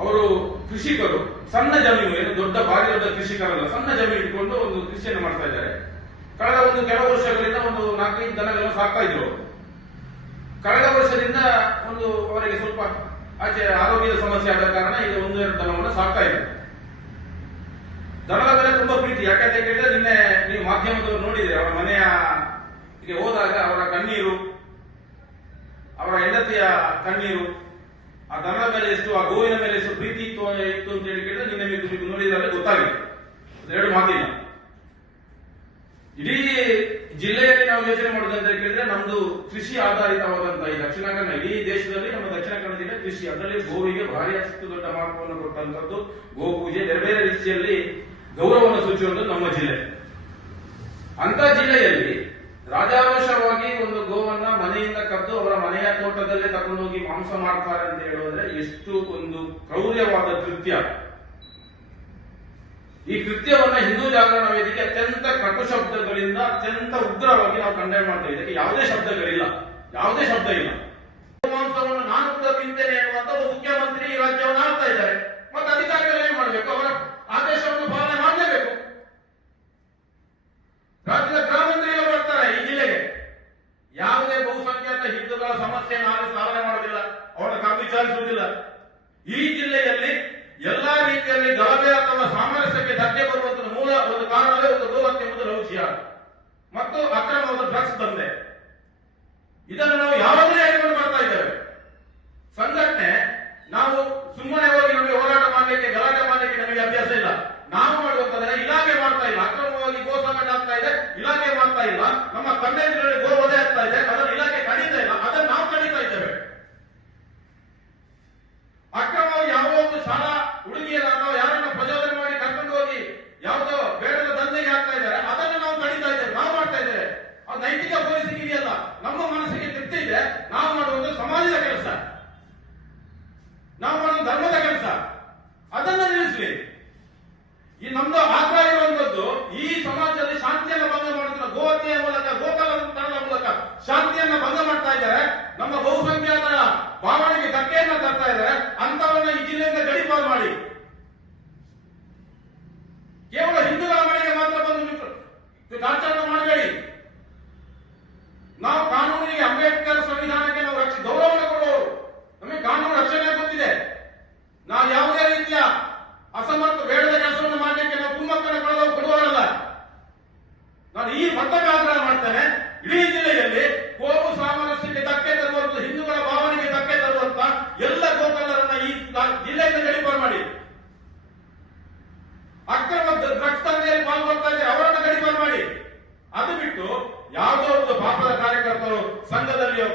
ಅವರು ಕೃಷಿಕರು, ಸಣ್ಣ ಜಮೀನು, ಏನು ದೊಡ್ಡ ಭಾರಿ ದೊಡ್ಡ ಕೃಷಿಕರಲ್ಲ, ಸಣ್ಣ ಜಮೀನು ಇಟ್ಕೊಂಡು ಒಂದು ಕೃಷಿಯನ್ನು ಮಾಡ್ತಾ ಇದ್ದಾರೆ. ಕಳೆದ ಒಂದು ಕೆಲವು ವರ್ಷಗಳಿಂದ ಒಂದು ನಾಲ್ಕೈದು ದನಗಳನ್ನು ಸಾಕ್ತಾ ಇದ್ರು. ಕಳೆದ ವರ್ಷದಿಂದ ಒಂದು ಅವರಿಗೆ ಸ್ವಲ್ಪ ಆಚೆ ಆರೋಗ್ಯದ ಸಮಸ್ಯೆ ಆದ ಕಾರಣ ಈಗ ಒಂದು, ಎರಡು ದನವನ್ನು ಸಾಕ್ತಾ ಇದ್ದಾರೆ ದನದ ಮೇಲೆ ತುಂಬಾ ಪ್ರೀತಿ. ಯಾಕಂತ ಕೇಳಿದ್ರೆ ನಿನ್ನೆ ನೀವು ಮಾಧ್ಯಮದವರು ನೋಡಿದ್ರೆ ಅವರ ಮನೆಯ ಹೋದಾಗ ಅವರ ಕಣ್ಣೀರು, ಅವರ ಹೆಂಡತಿಯ ಕಣ್ಣೀರು ಆ ದನದ ಮೇಲೆ ಎಷ್ಟು ಆ ಗೋವಿನ ಮೇಲೆ ಎಷ್ಟು ಪ್ರೀತಿ ಇತ್ತು ಅಂತ ಹೇಳಿ ಕೇಳಿದ್ರೆ ನಿನ್ನೆ ನೀವು ನೋಡಿದ್ರೆ ಗೊತ್ತಾಗಿದೆ ಎರಡು ಮಾತಿಲ್ಲ. ಇಡೀ ಜಿಲ್ಲೆಯಲ್ಲಿ ನಾವು ಯೋಚನೆ ಮಾಡುದು ಅಂತ ಕೇಳಿದ್ರೆ ನಮ್ದು ಕೃಷಿ ಆಧಾರಿತವಾದಂತಹ ಈ ದಕ್ಷಿಣ ಕನ್ನಡ ಇಡೀ ದೇಶದಲ್ಲಿ ನಮ್ಮ ದಕ್ಷಿಣ ಕನ್ನಡ ಜಿಲ್ಲೆ ಕೃಷಿ, ಅದರಲ್ಲಿ ಗೋವಿಗೆ ಭಾರಿ ಅಷ್ಟು ದೊಡ್ಡ ಮಹತ್ವವನ್ನು ಕೊಟ್ಟಂತದ್ದು ಗೋ ಪೂಜೆ ಬೇರೆ ಬೇರೆ ರೀತಿಯಲ್ಲಿ ಗೌರವವನ್ನು ಸೂಚಿಸುವಂತದ್ದು ನಮ್ಮ ಜಿಲ್ಲೆ. ಅಂತ ಜಿಲ್ಲೆಯಲ್ಲಿ ರಾಜಾರೋಷವಾಗಿ ಒಂದು ಗೋವನ್ನ ಮನೆಯಿಂದ ಕದ್ದು ಅವರ ಮನೆಯ ತೋಟದಲ್ಲೇ ತಗೊಂಡೋಗಿ ಮಾಂಸ ಮಾಡ್ತಾರೆ ಅಂತ ಹೇಳೋದ್ರೆ ಎಷ್ಟು ಒಂದು ಕ್ರೌರ್ಯವಾದ ಕೃತ್ಯ. ಈ ಕೃತ್ಯವನ್ನ ಹಿಂದೂ ಜಾಗರಣ ವೇದಿಕೆ ಅತ್ಯಂತ ಕಟು ಶಬ್ದಗಳಿಂದ ಅತ್ಯಂತ ಉಗ್ರವಾಗಿ ನಾವು ಕಂಡೇಮ್ ಮಾಡ್ತೇವೆ ಇದಕ್ಕೆ ಯಾವುದೇ ಶಬ್ದಗಳಿಲ್ಲ. ಯಾವುದೇ ಶಬ್ದ ಇಲ್ಲ. ಮಾಂಸವನ್ನು ನಾನು ಕೂಡ ತಿಂತೇನೆ ಅನ್ನುವಂತ ಮುಖ್ಯಮಂತ್ರಿ ಈ ರಾಜ್ಯವನ್ನು ಆಡ್ತಾ ಇದ್ದಾರೆ. ಮತ್ತೆ ಅಧಿಕಾರಿಗಳು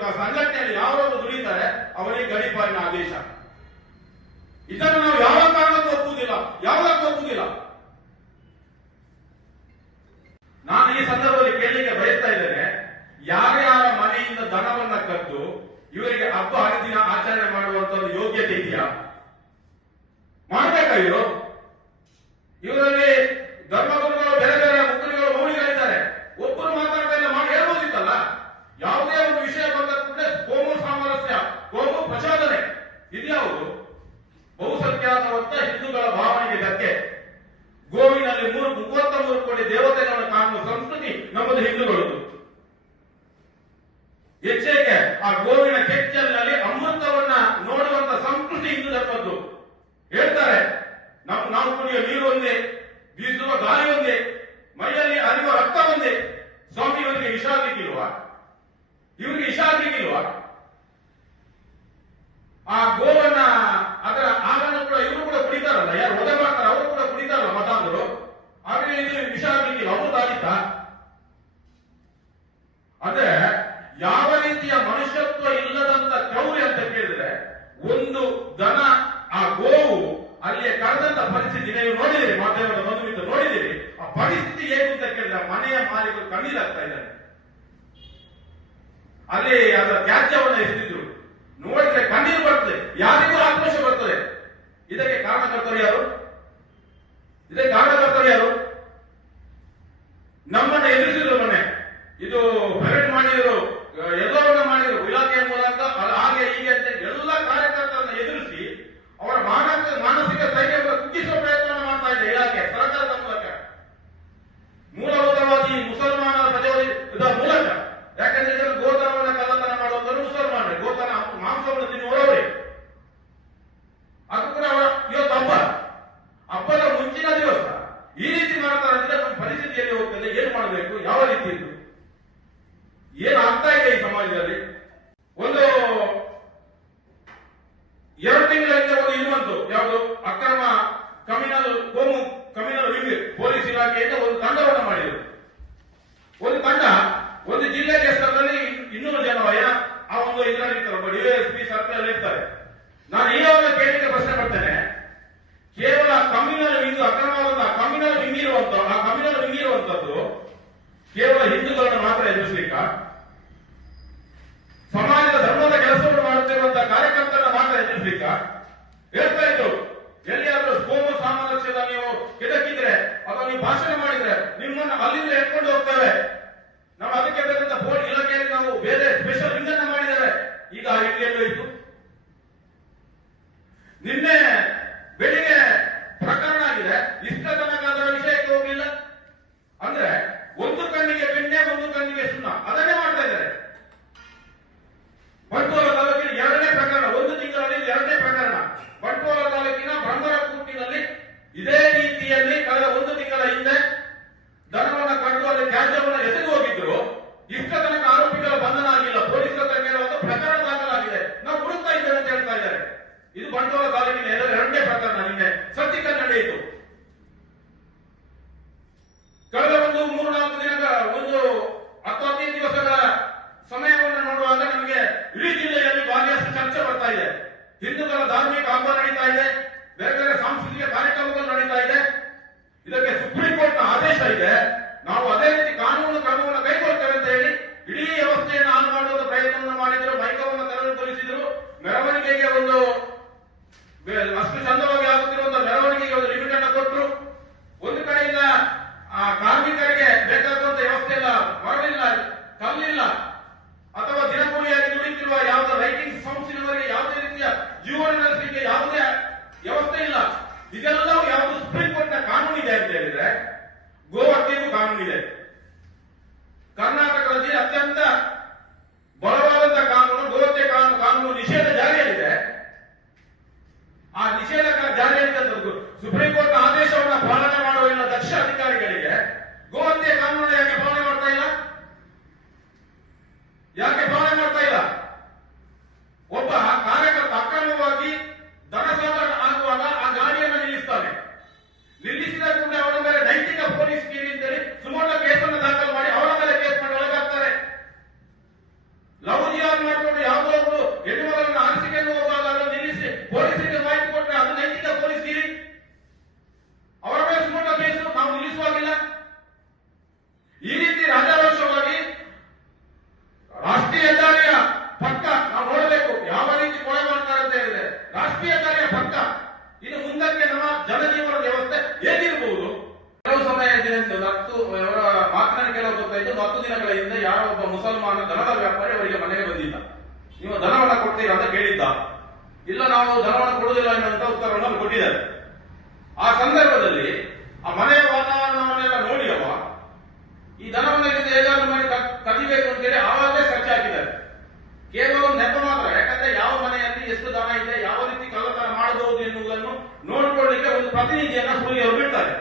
ಸಂಘಟನೆಯಲ್ಲಿ ಯಾರೊಬ್ಬರು ದುಡಿತಾರೆ, ಅವರಿಗೆ ಗಡಿಪಾರಿನ ಆದೇಶ. ಇದನ್ನು ನಾವು ಯಾವ ಕಾರಣಕ್ಕೂ ಒಪ್ಪುವುದಿಲ್ಲ. ಯಾವುದಕ್ಕೂ ಒಪ್ಪುವುದಿಲ್ಲ. ನಾನು ಈ ಸಂದರ್ಭದಲ್ಲಿ ಕೇಳಲಿಕ್ಕೆ ಬಯಸ್ತಾ ಇದ್ದೇನೆ ಯಾರ್ಯಾರ ಮನೆಯಿಂದ ದನವನ್ನ ಕದ್ದು ಇವರಿಗೆ ಹಬ್ಬ, ಹರಿದಿನ ಆಚರಣೆ ಮಾಡುವಂತ ಒಂದು ಯೋಗ್ಯತೆ ಇದೆಯಾ? ಮಾಡ್ಬೇಕಾ ಇವರು? ಇವರಲ್ಲಿ ಧರ್ಮಗುರುಗಳು ಪರಿಸ್ಥಿತಿ ನೀವು ನೋಡಿದಿರಿ ಮಾಧ್ಯಮದ ಮಿತ್ರ ನೋಡಿದಿರಿ ಆ ಪರಿಸ್ಥಿತಿ ಏನು ಅಂತ ಕೇಳಿದ್ರೆ ಮನೆಯ ಮಾಲೀಕರು ಕಣ್ಣೀರಾಗ್ತಾ ಇದ್ದಾರೆ. ಅಲ್ಲಿ ಅದರ ತ್ಯಾಜ್ಯವನ್ನು ಎಸೆದಿದ್ರು. ನೋಡಿದ್ರೆ ಕಣ್ಣೀರು ಬರ್ತದೆ ಯಾರಿಗೂ ಆಕ್ರೋಶ ಬರ್ತದೆ. ಇದಕ್ಕೆ ಕಾರಣಕರ್ತರು ಯಾರು? ಇದಕ್ಕೆ ಕಾರಣಕರ್ತರು ಯಾರು? ನಮ್ಮನ್ನ ಎದುರಿಸಿದ್ರು ಮನೆ ಇದು ಹೆರಡ್ ಮಾಡಿದ್ರು ಎಲ್ಲವನ್ನ ಮಾಡಿದ್ರು, ಇಲಾಖೆಯ ಮೂಲಕ ಹಾಗೆ ಹೀಗೆ ಅಂತ ಎಲ್ಲ ಕಾರ್ಯಕರ್ತರನ್ನ ಸಂಬಂಧದಿಂದ ಯಾರೋ ಒಬ್ಬ ಮುಸಲ್ಮಾನ ದನದ ವ್ಯಾಪಾರಿ ಅವರಿಗೆ ಮನೆಗೆ ಬಂದಿಲ್ಲ ನೀವು ದನವನ್ನ ಕೊಡ್ತೀರಾ ಅಂತ ಕೇಳಿದ್ದ. ಇಲ್ಲ, ನಾವು ಧನವನ್ನು ಕೊಡುವುದಿಲ್ಲ ಎನ್ನುವಂತ ಉತ್ತರವನ್ನು ಕೊಟ್ಟಿದ್ದಾರೆ. ಆ ಸಂದರ್ಭದಲ್ಲಿ ಆ ಮನೆಯ ವಾತಾವರಣವನ್ನೆಲ್ಲ ನೋಡಿಯವ ಈ ದನವನ್ನು ಹೇಗಾದ್ರೂ ಮಾಡಿ ಕದಿಬೇಕು ಅಂತೇಳಿ ಆವಾಗಲೇ ಸರ್ಚ್ ಹಾಕಿದ್ದಾರೆ. ಕೇವಲ ಒಂದು ನೆಪ ಮಾತ್ರ, ಯಾಕಂದ್ರೆ ಯಾವ ಮನೆಯಲ್ಲಿ ಎಷ್ಟು ದನ ಇದೆ, ಯಾವ ರೀತಿ ಕಳ್ಳತನ ಮಾಡಬಹುದು ಎನ್ನುವುದನ್ನು ನೋಡಿಕೊಳ್ಳಲಿಕ್ಕೆ ಒಂದು ಪ್ರತಿನಿಧಿಯನ್ನ ಸೂರ್ಯವರು ಬಿಡ್ತಾರೆ.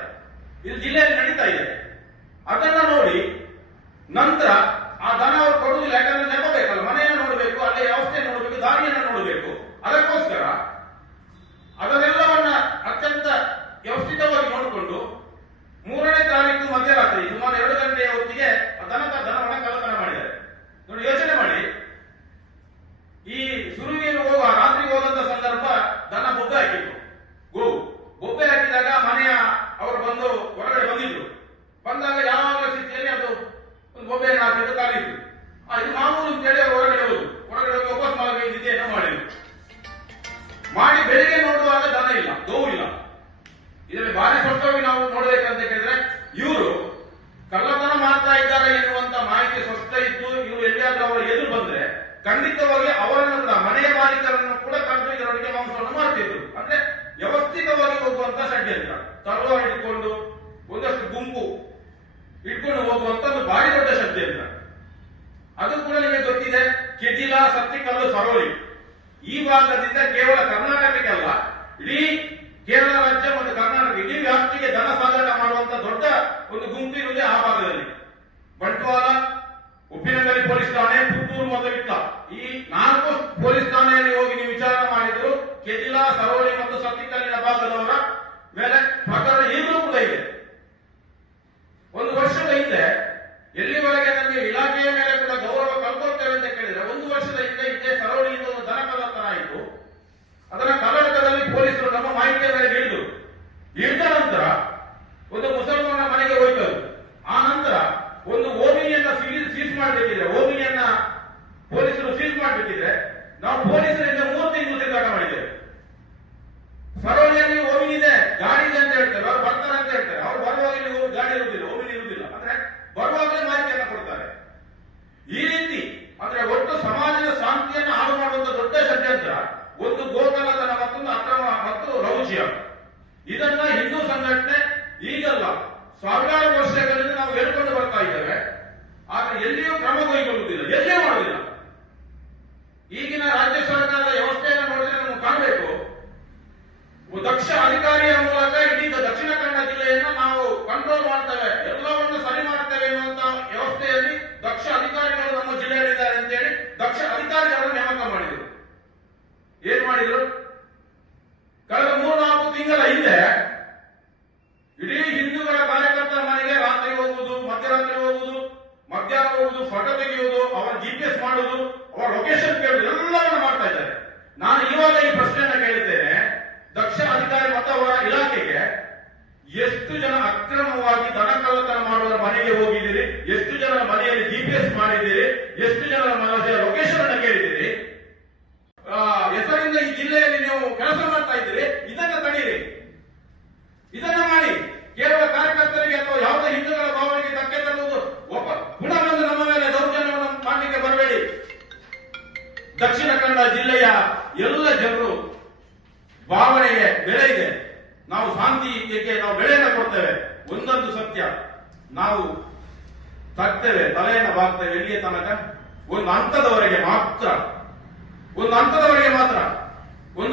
ಇದು ಜಿಲ್ಲೆಯಲ್ಲಿ ನಡೀತಾ ಇದೆ. ಇಟ್ಕೊಂಡು ಹೋಗುವಂತ ಒಂದು ಭಾರಿ ದೊಡ್ಡ ಶಕ್ತಿ ಅಂತ. ಅದು ಕೂಡ ನಿಮಗೆ ಗೊತ್ತಿದೆ ಕೆಜಿಲ ಸತ್ತಿಕಲ್ಲು ಸರೋರಿ ಈ ಭಾಗದಿಂದ ಕೇವಲ ಕರ್ನಾಟಕಕ್ಕೆ ಅಲ್ಲ, ಇಡೀ ಕೇರಳ ರಾಜ್ಯ ಮತ್ತು ಕರ್ನಾಟಕ, ಇಡೀ ವ್ಯಾಪ್ತಿಗೆ ಧನ ಸಾಗಾಟ ಮಾಡುವಂತ ದೊಡ್ಡ ಒಂದು ಗುಂಪು ಇರುವುದೇ ಆ ಭಾಗದಲ್ಲಿ. ಬಂಟ್ವಾಳ ಉಪ್ಪಿನಂಗಡಿ ಪೊಲೀಸ್ ಠಾಣೆ, ಪುತ್ತೂರು ಮತ್ತು ಈ ನಾಲ್ಕು ಪೊಲೀಸ್ ಠಾಣೆಯಲ್ಲಿ ಹೋಗಿ ನೀವು ವಿಚಾರ ಮಾಡಿದ್ರು ಕೆಜಿಲಾ ಸರೋಲಿ ಮತ್ತು ಸತ್ತಿಕಲ್ಲಿನ ಭಾಗದ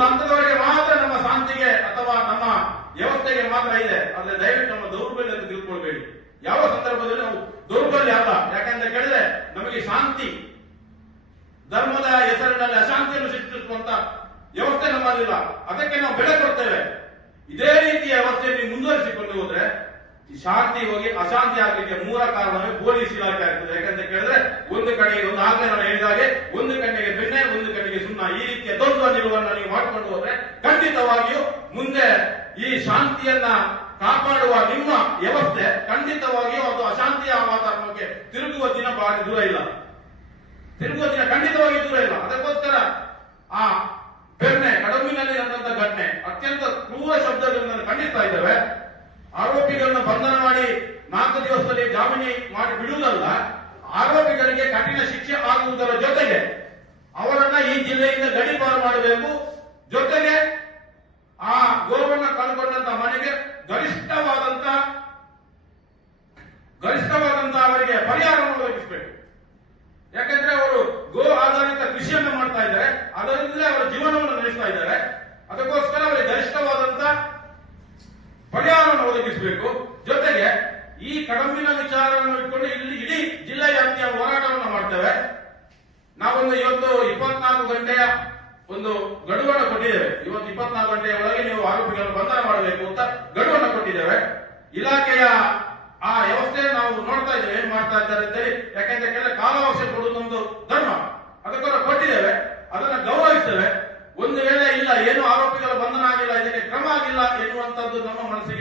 ಒಂದು ಮಾತ್ರ ನಮ್ಮ ಶಾಂತಿಗೆ ಅಥವಾ ನಮ್ಮ ವ್ಯವಸ್ಥೆಗೆ ಮಾತ್ರ ಇದೆ. ಆದ್ರೆ ದಯವಿಟ್ಟು ನಮ್ಮ ದೌರ್ಬಲ್ಯ ಅಂತ ತಿಳ್ಕೊಳ್ಬೇಡಿ. ಯಾವ ಸಂದರ್ಭದಲ್ಲಿ ನಾವು ದೌರ್ಬಲ್ಯ ಅಲ್ಲ. ಯಾಕಂತ ಕೇಳಿದ್ರೆ ನಮಗೆ ಶಾಂತಿ, ಧರ್ಮದ ಹೆಸರಿನಲ್ಲಿ ಅಶಾಂತಿಯನ್ನು ಸೃಷ್ಟಿಸುವಂತ ವ್ಯವಸ್ಥೆ ನಮ್ಮಲ್ಲಿಲ್ಲ. ಅದಕ್ಕೆ ನಾವು ಬೆಳೆ ಕೊಡ್ತೇವೆ. ಇದೇ ರೀತಿಯ ವ್ಯವಸ್ಥೆಯಲ್ಲಿ ಮುಂದುವರಿಸಿಕೊಂಡು ಹೋದ್ರೆ ಶಾಂತಿ ಹೋಗಿ ಅಶಾಂತಿ ಆಗಲಿಕ್ಕೆ ಮೂಲ ಕಾರಣವೇ ಪೊಲೀಸ್ ಇಲಾಖೆ ಆಗ್ತದೆ. ಯಾಕಂತ ಕೇಳಿದ್ರೆ ಒಂದು ಕಡೆಗೆ ಒಂದು ಆಗ್ಲೇ ನಾನು ಹೇಳಿದ ಹಾಗೆ ಒಂದು ಕಣ್ಣಿಗೆ ಸುಣ್ಣ ಈ ರೀತಿಯ ದೊಡ್ಡ ನಿಲುವನ್ನು ನೀವು ಮಾಡಿಕೊಂಡು ಹೋದ್ರೆ ಖಂಡಿತವಾಗಿಯೂ ಮುಂದೆ ಈ ಶಾಂತಿಯನ್ನ ಕಾಪಾಡುವ ನಿಮ್ಮ ವ್ಯವಸ್ಥೆ ಖಂಡಿತವಾಗಿಯೂ ಅದು ಅಶಾಂತಿಯ ವಾತಾವರಣಕ್ಕೆ ತಿರುಗುವ ದಿನ ಬಹಳ ದೂರ ಇಲ್ಲ. ತಿರುಗುವ ದಿನ ಖಂಡಿತವಾಗಿ ದೂರ ಇಲ್ಲ. ಅದಕ್ಕೋಸ್ಕರ ಆ ಬೆಣ್ಣೆ ಕಡಮಿನಲ್ಲಿ ನಡೆದಂತ ಘಟನೆ, ಅತ್ಯಂತ ಕ್ರೂರ ಶಬ್ದಗಳನ್ನು ಖಂಡಿಸ್ತಾ ಇದ್ದೇವೆ. ಆರೋಪಿಗಳನ್ನು ಬಂಧನ ಮಾಡಿ ನಾಲ್ಕು ದಿವಸದಲ್ಲಿ ಜಾಮೀನು ಮಾಡಿ ಬಿಡುವುದಲ್ಲ, ಆರೋಪಿಗಳಿಗೆ ಕಠಿಣ ಶಿಕ್ಷೆ ಆಗುವುದರ ಜೊತೆಗೆ ಅವರನ್ನ ಈ ಜಿಲ್ಲೆಯಿಂದ ಗಡಿಪಾರು ಮಾಡಬೇಕು. ಜೊತೆಗೆ ಆ ಗೋವನ್ನ ಕಳ್ಕೊಂಡಂತ ಮನೆಗೆ ಗರಿಷ್ಠವಾದಂತ ಗರಿಷ್ಠವಾದಂತ ಅವರಿಗೆ ಪರಿಹಾರವನ್ನು ಒದಗಿಸಬೇಕು ಯಾಕಂದ್ರೆ ಅವರು ಗೋ ಆಧಾರಿತ ಕೃಷಿಯನ್ನು ಮಾಡ್ತಾ ಇದ್ದಾರೆ. ಅದರಿಂದಲೇ ಅವರ ಜೀವನವನ್ನು ನಡೆಸ್ತಾ ಇದ್ದಾರೆ. ಅದಕ್ಕೋಸ್ಕರ ಅವರಿಗೆ ಗರಿಷ್ಠವಾದಂತ ಪರಿಹಾರವನ್ನು ಒದಗಿಸಬೇಕು. ಜೊತೆಗೆ ಈ ಕಡಂಬಿನ ವಿಚಾರವನ್ನು ಇಟ್ಕೊಂಡು ಇಲ್ಲಿ ಇಡೀ ಜಿಲ್ಲಾ ವ್ಯಾಪ್ತಿಯ ಹೋರಾಟವನ್ನು ಮಾಡ್ತೇವೆ. ನಾವೊಂದು ಇವತ್ತು ಇಪ್ಪತ್ನಾಲ್ಕು ಗಂಟೆಯ ಒಂದು ಗಡುವನ್ನು ಕೊಟ್ಟಿದ್ದೇವೆ. ಇವತ್ತು ಇಪ್ಪತ್ನಾಲ್ಕು ಗಂಟೆಯ ಒಳಗೆ ನೀವು ಆರೋಪಿಗಳನ್ನು ಬಂಧನ ಮಾಡಬೇಕು ಅಂತ ಗಡುವನ್ನು ಕೊಟ್ಟಿದ್ದೇವೆ. ಇಲಾಖೆಯ ಆ ವ್ಯವಸ್ಥೆ ನಾವು ನೋಡ್ತಾ ಇದ್ದೇವೆ. ಏನ್ ಮಾಡ್ತಾ ಇದ್ದಾರೆ ಅಂತ ಹೇಳಿ ಯಾಕಂತ ಕೇಳಿದ್ರೆ ಕಾಲಾವಕಾಶ ಕೊಡುವುದೊಂದು ಧರ್ಮ. ಅದಕ್ಕೆಲ್ಲ ಕೊಟ್ಟಿದ್ದೇವೆ. ಅದನ್ನ ಗೌರವಿಸ್ತೇವೆ. ಒಂದು ವೇಳೆ ಇಲ್ಲ, ಏನು ಆರೋಪಿಗಳ ಬಂಧನ ಆಗಿಲ್ಲ, ಇದಕ್ಕೆ ಕ್ರಮ ಆಗಿಲ್ಲ ಎನ್ನುವಂತದ್ದು ನಮ್ಮ ಮನಸ್ಸಿಗೆ